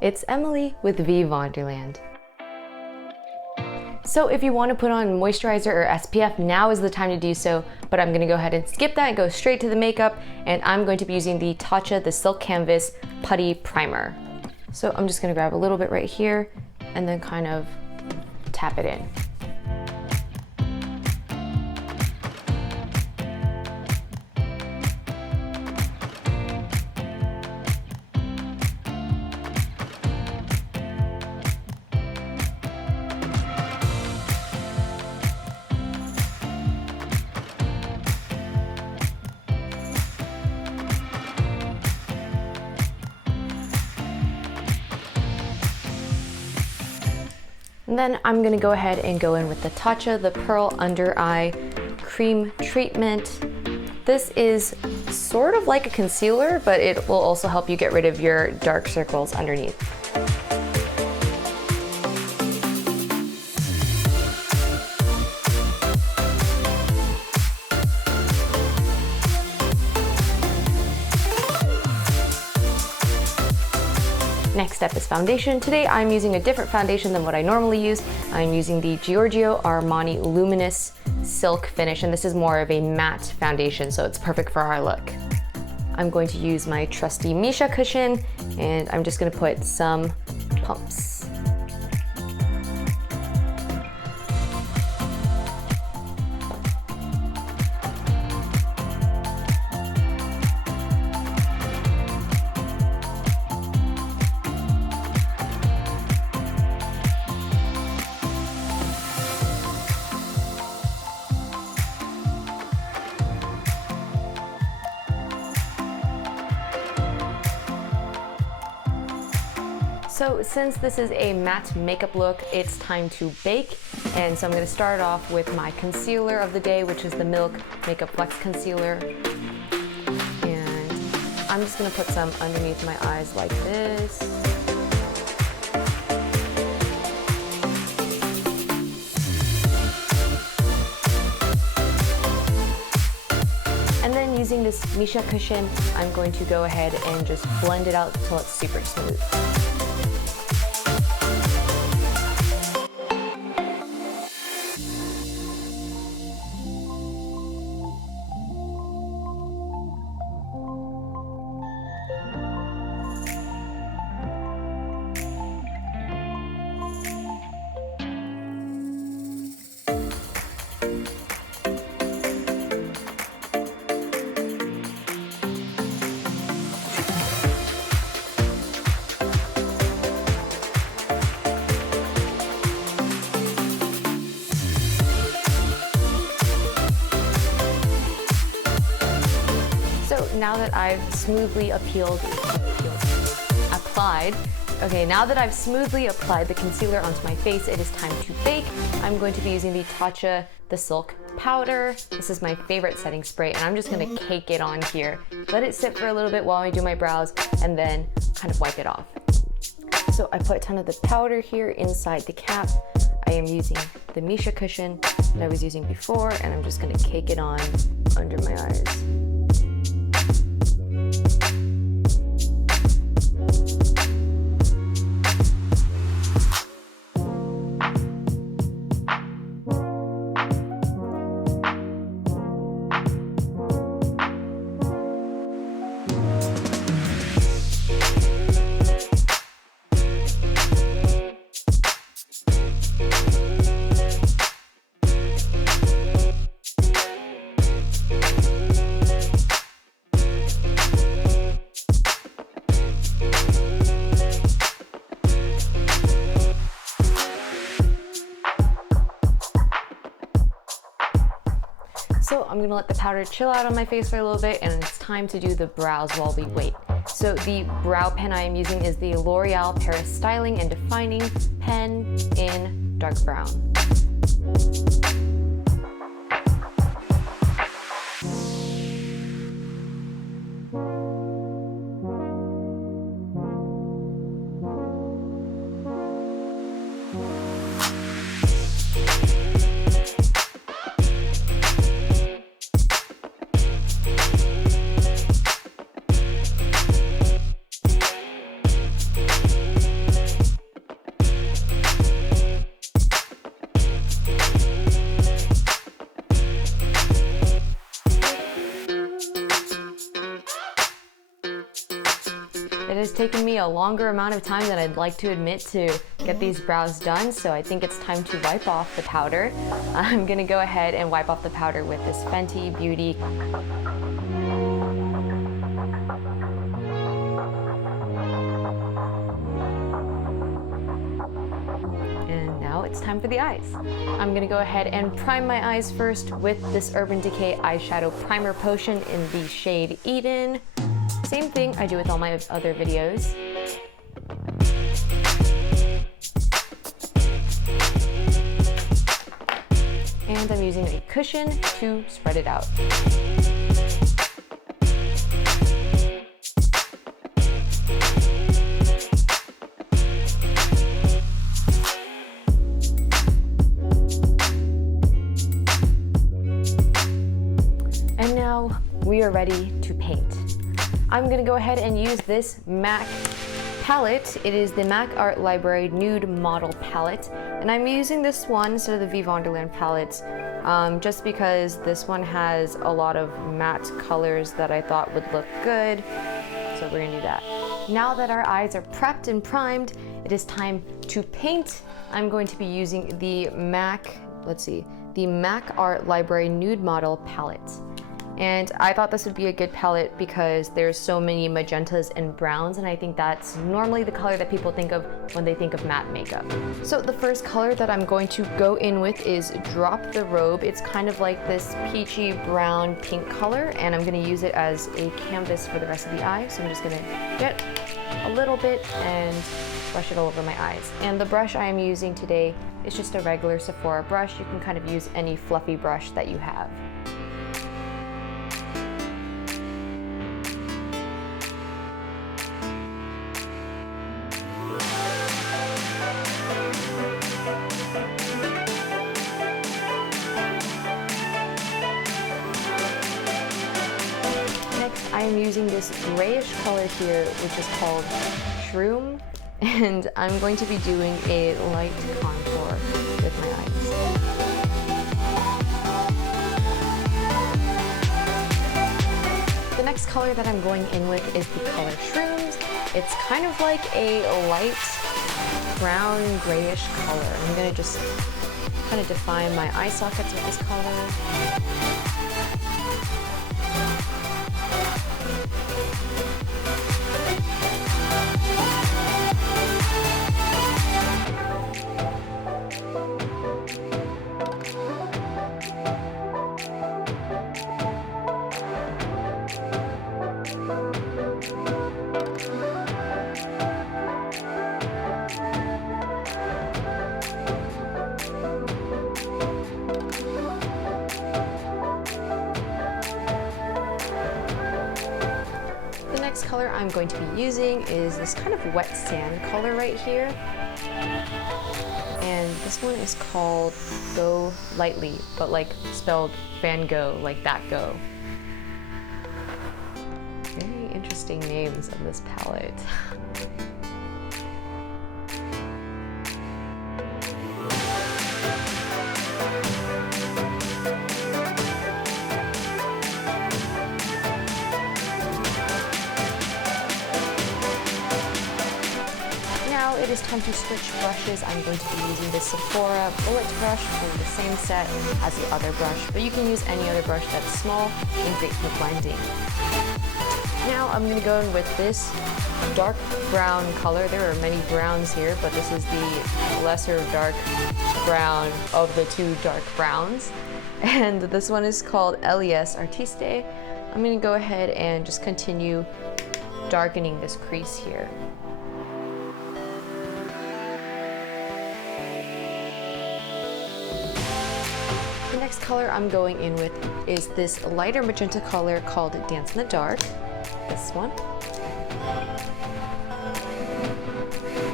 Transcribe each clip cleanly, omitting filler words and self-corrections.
It's Emily with V Vonderland. So if you want to put on moisturizer or SPF, now is the time to do so, but I'm going to go ahead and skip that and go straight to the makeup, and I'm going to be using the Tatcha the Silk Canvas Putty Primer. So I'm just going to grab a little bit right here and then kind of tap it in. And then I'm gonna go ahead and go in with the Tatcha, the Pearl Under Eye Cream Treatment. This is sort of like a concealer, but it will also help you get rid of your dark circles underneath. Next step is foundation. Today I'm using a different foundation than what I normally use. I'm using the Giorgio Armani Luminous Silk Finish, and this is more of a matte foundation, so it's perfect for our look. I'm going to use my trusty Misha cushion, and I'm just gonna put some pumps. So since this is a matte makeup look, it's time to bake. And so I'm gonna start off with my concealer of the day, which is the Milk Makeup Flex Concealer. And I'm just gonna put some underneath my eyes like this. And then using this Misha cushion, I'm going to go ahead and just blend it out until it's super smooth. Now that I've smoothly applied the concealer onto my face, it is time to bake. I'm going to be using the Tatcha the Silk Powder. This is my favorite setting spray, and I'm just gonna cake it on here. Let it sit for a little bit while I do my brows, and then kind of wipe it off. So I put a ton of the powder here inside the cap. I am using the Misha cushion that I was using before, and I'm just gonna cake it on under my eyes. So I'm gonna let the powder chill out on my face for a little bit, and it's time to do the brows while we wait. So the brow pen I am using is the L'Oreal Paris Styling and Defining Pen in dark brown. has taken me a longer amount of time than I'd like to admit to get these brows done, so I think it's time to wipe off the powder. I'm gonna go ahead and wipe off the powder with this Fenty Beauty it's time for the eyes. I'm gonna go ahead and prime my eyes first with this Urban Decay eyeshadow primer potion in the shade Eden. Same thing I do with all my other videos. And I'm using a cushion to spread it out. We are ready to paint. I'm gonna go ahead and use this MAC palette. It is the MAC Art Library Nude Model Palette, and I'm using this one instead of the V Wonderland palettes, just because this one has a lot of matte colors that I thought would look good, so we're gonna do that. Now that our eyes are prepped and primed, it is time to paint. I'm going to be using the MAC Art Library Nude Model Palette. And I thought this would be a good palette because there's so many magentas and browns, and I think that's normally the color that people think of when they think of matte makeup. So the first color that I'm going to go in with is Drop the Robe. It's kind of like this peachy brown pink color, and I'm gonna use it as a canvas for the rest of the eye. So I'm just gonna get a little bit and brush it all over my eyes. And the brush I am using today is just a regular Sephora brush. You can kind of use any fluffy brush that you have. I am using this grayish color here, which is called Shroom, and I'm going to be doing a light contour with my eyes. The next color that I'm going in with is the color Shrooms. It's kind of like a light brown grayish color. I'm going to just kind of define my eye sockets with this color. Color I'm going to be using is this kind of wet sand color right here, and this one is called Go Lightly, but like spelled Van Gogh, like that go. Very interesting names of this palette. It is time to switch brushes. I'm going to be using the Sephora bullet brush for the same set as the other brush, but you can use any other brush that's small and great for blending. Now I'm going to go in with this dark brown color. There are many browns here, but this is the lesser dark brown of the two dark browns. And this one is called Les Artistes. I'm going to go ahead and just continue darkening this crease here. The next color I'm going in with is this lighter magenta color called Dance in the Dark, this one.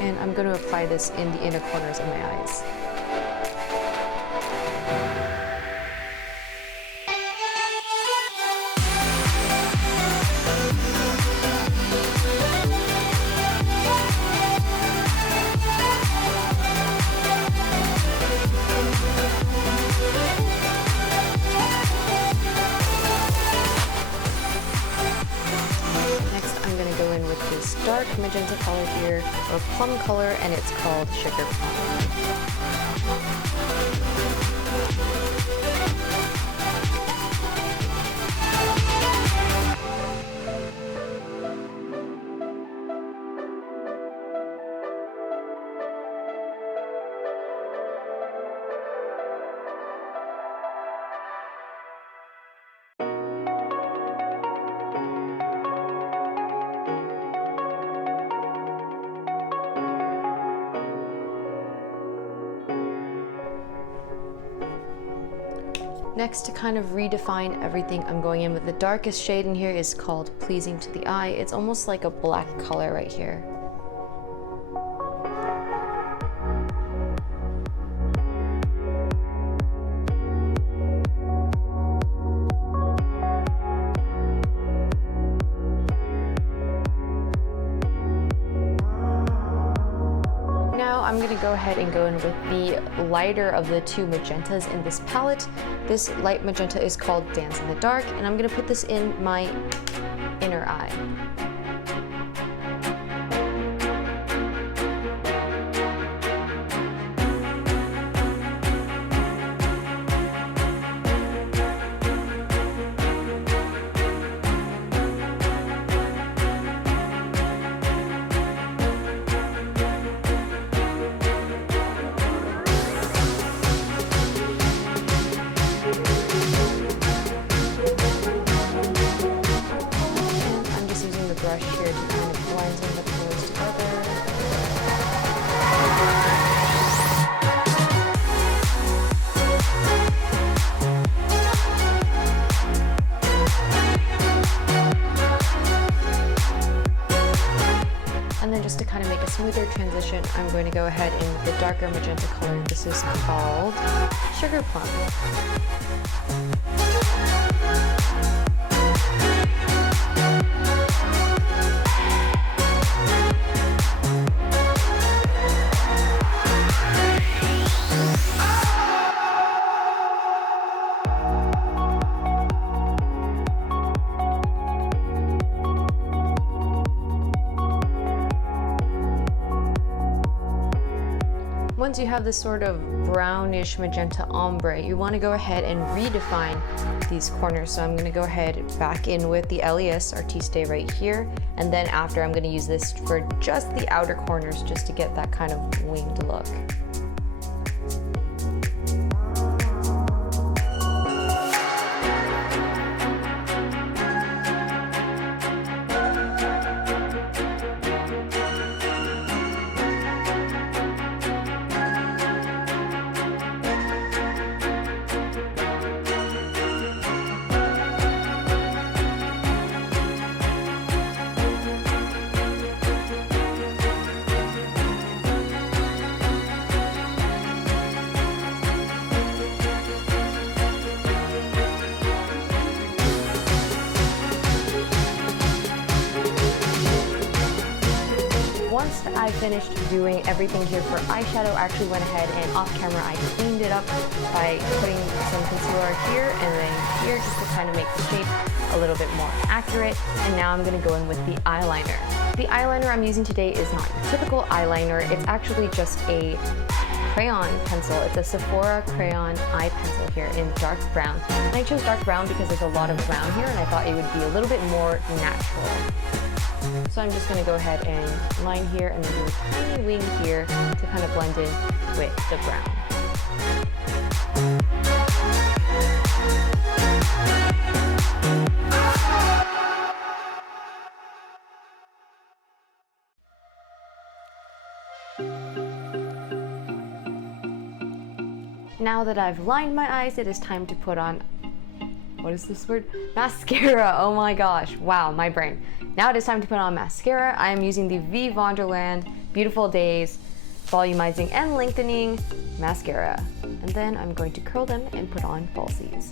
And I'm going to apply this in the inner corners of my eyes. with this dark magenta color here, or plum color, and it's called Sugar Plum. Next, to kind of redefine everything, I'm going in with the darkest shade in here is called Pleasing to the Eye. It's almost like a black color right here. I'm going to go ahead and go in with the lighter of the two magentas in this palette. This light magenta is called Dance in the Dark, and I'm going to put this in my inner eye. Brush here to kind of blend in the colors together. And then just to kind of make a smoother transition, I'm going to go ahead in with the darker magenta color. This is called Sugar Plum. Once you have this sort of brownish magenta ombre, you want to go ahead and redefine these corners. So I'm going to go ahead back in with the LES Artiste right here, and then after I'm going to use this for just the outer corners just to get that kind of winged look. Once I finished doing everything here for eyeshadow, I actually went ahead and off camera I cleaned it up by putting some concealer here and then here just to kind of make the shape a little bit more accurate. And now I'm going to go in with the eyeliner. The eyeliner I'm using today is not your typical eyeliner. It's actually just a crayon pencil. It's a Sephora crayon eye pencil here in dark brown. And I chose dark brown because there's a lot of brown here and I thought it would be a little bit more natural. So I'm just going to go ahead and line here and then do a tiny wing here to kind of blend in with the brown. Now that I've lined my eyes, it is time to put on, what is this word? Mascara. Oh my gosh. Wow, my brain. Now it is time to put on mascara. I am using the V Vonderland Beautiful Days Volumizing and Lengthening Mascara. And then I'm going to curl them and put on falsies.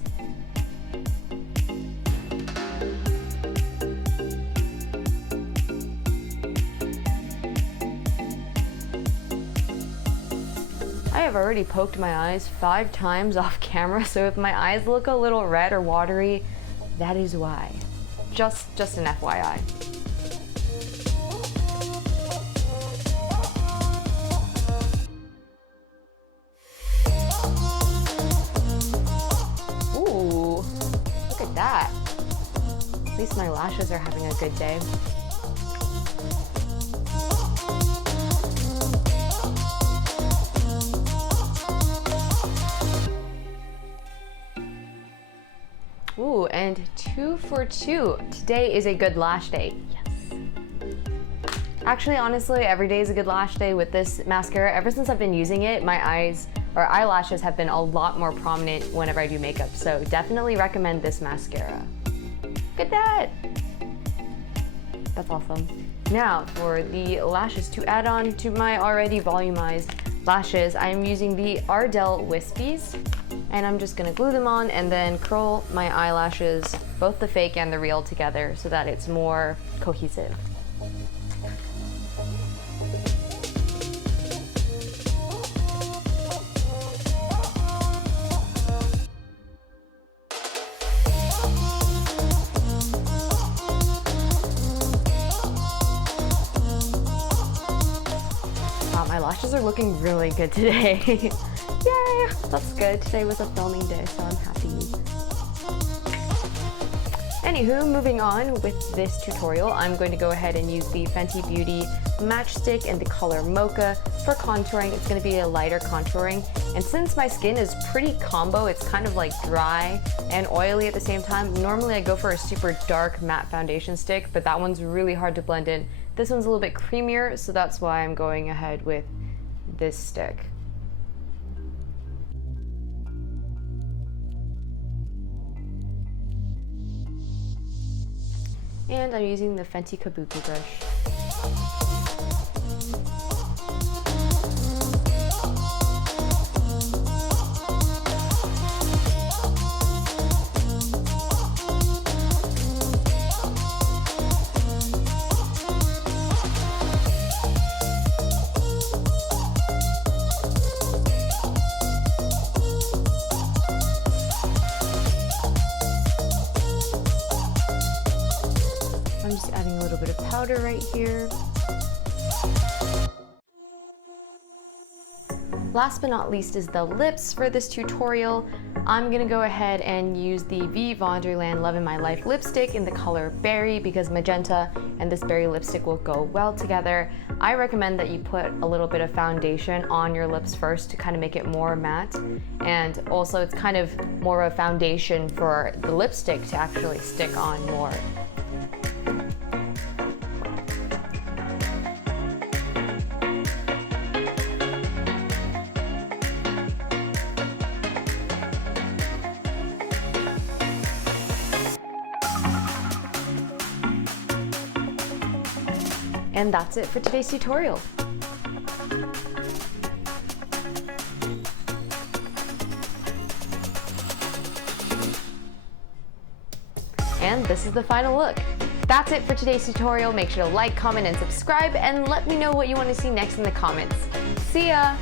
I have already poked my eyes 5 times off camera, so if my eyes look a little red or watery, that is why. Just an FYI. least my lashes are having a good day. Ooh, and 2 for 2. Today is a good lash day. Yes. Actually, honestly, every day is a good lash day with this mascara. Ever since I've been using it, my eyes or eyelashes have been a lot more prominent whenever I do makeup. So definitely recommend this mascara. Look at that. That's awesome. Now for the lashes to add on to my already volumized lashes, I'm using the Ardell Wispies. And I'm just gonna glue them on and then curl my eyelashes, both the fake and the real, together so that it's more cohesive. Wow, my lashes are looking really good today. Yay, that's good. Today was a filming day, so I'm happy. Anywho, moving on with this tutorial, I'm going to go ahead and use the Fenty Beauty Matchstick in the color Mocha. For contouring, it's going to be a lighter contouring. And since my skin is pretty combo, it's kind of like dry and oily at the same time, normally I go for a super dark matte foundation stick, but that one's really hard to blend in. This one's a little bit creamier, so that's why I'm going ahead with this stick. And I'm using the Fenty Kabuki brush. I'm just adding a little bit of powder right here. Last but not least is the lips for this tutorial. I'm gonna go ahead and use the V. Vonderland Love in My Life lipstick in the color Berry because magenta and this berry lipstick will go well together. I recommend that you put a little bit of foundation on your lips first to kind of make it more matte. And also it's kind of more of a foundation for the lipstick to actually stick on more. And that's it for today's tutorial. And this is the final look. That's it for today's tutorial. Make sure to like, comment, and subscribe, and let me know what you want to see next in the comments. See ya!